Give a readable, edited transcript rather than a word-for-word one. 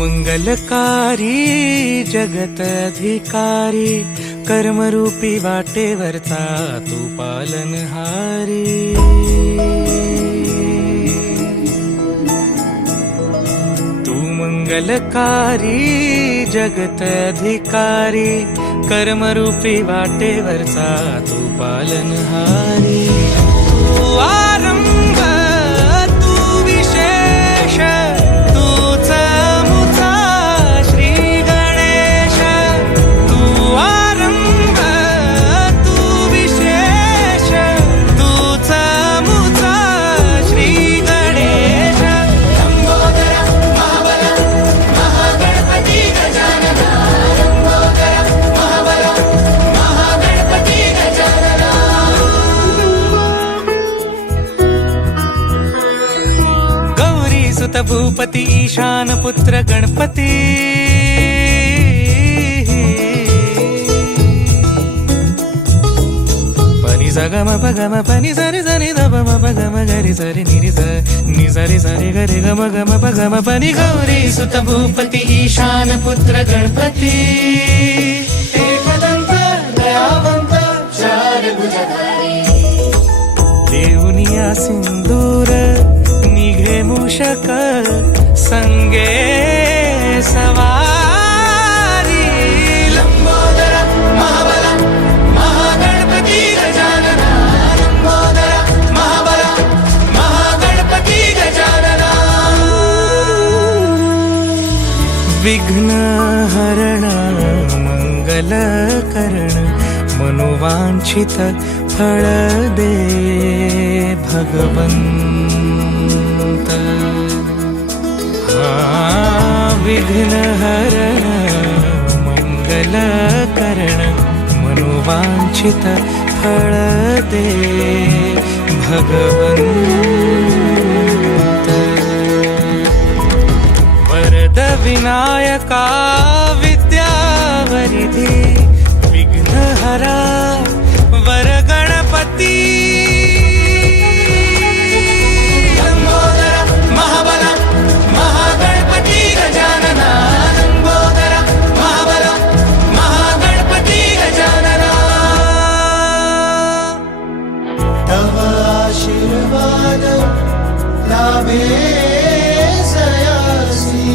मंगलकारी जगत अधिकारी कर्मरूपी वाटेवरचा तू पालनहारी। तू मंगलकारी जगत अधिकारी कर्मरूपी वाटेवरचा तू पालनहारी। तू आरंभ तू विशेष तूच मुचा श्री गणेश। तू आरंभ तू विशेष तूच मुचा श्री गणेश। लंबोदर महाबल महागणपती गजानन। लंबोदर महाबल महागणपती गजानन। गौरी सुत भूपती ईशान पुत्र गणपती। पनि सगम पगम पनि सरि सरि ध म पगम गरि सरि नि सरि सरि गरि गम गम पगम पनि। गौरी सुत भूपती ईशान पुत्र गणपती। एकदंत दयावंत चार भुजधारी। देऊनिया सिंदूर निघे मूषक संगे सवारी। लंबोदर महाबल महागणपती गजानन। लंबोदर महाबल महागणपती गजानन। विघ्न हरण मंगल करण मनोवांछित फळ दे भगवंत। विघ्न हरण मंगल करण मनोवांछित फळ दे भगवंत। वरद विनायका विद्यावरिधी विघ्नहरा वर गणपती। लंबोदर महाबल महागणपती गजानन। लंबोदर महाबल महागणपती गजानन। तव आशीर्वाद लाभे सयासी।